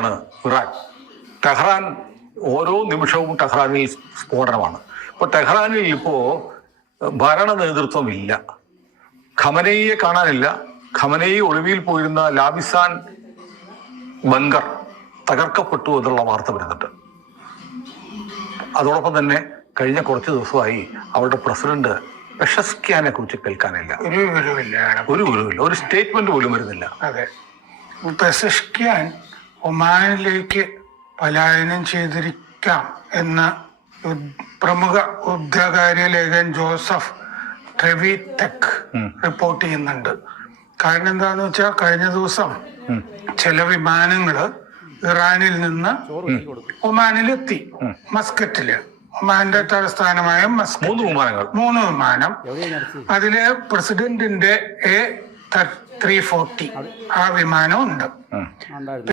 മാറുകയാണ് Iran. Tehran ഓരോ നിമിഷവും ടെഹ്റാനിൽ സ്ഫോടനമാണ്. ഇപ്പോൾ ടെഹ്റാനിൽ ഇപ്പോ ഭരണ നേതൃത്വം ഇല്ല. ഖമനയെ കാണാനില്ല. ഖമനയെ ഒളിവിൽ പോയിരുന്ന ലാബിസാൻ ബങ്കർ തകർക്കപ്പെട്ടു എന്നുള്ള വാർത്ത വരുന്നുണ്ട്. അതോടൊപ്പം തന്നെ കഴിഞ്ഞ കുറച്ച് ദിവസമായി അവരുടെ പ്രസിഡന്റ് പെഷസ്ക്യാനെ കുറിച്ച് കേൾക്കാനില്ല. ഒരു വിവരമില്ല ഒരു വിവരമില്ല ഒരു സ്റ്റേറ്റ്മെന്റ് പോലും വരുന്നില്ല. അതെ. പെസഷ്കിയാൻ ഒമാനിലേക്ക് പലായനം ചെയ്തിരിക്കാം എന്ന് പ്രമുഖ യുദ്ധകാര്യ ലേഖൻ ജോസഫ് ട്രെവി ടെക് റിപ്പോർട്ട് ചെയ്യുന്നുണ്ട്. കാരണം എന്താന്ന് വെച്ചാൽ കഴിഞ്ഞ ദിവസം ചില വിമാനങ്ങൾ ഇറാനിൽ നിന്ന് ഒമാനിലെത്തി. മസ്കറ്റിൽ. ഒമാന്റെ തലസ്ഥാനമായ മസ്കറ്റ്. മൂന്ന് വിമാനങ്ങൾ. മൂന്ന് വിമാനം. അതിൽ പ്രസിഡന്റിന്റെ എ ത്രീ ഫോർട്ടി ആ വിമാനം ഉണ്ട്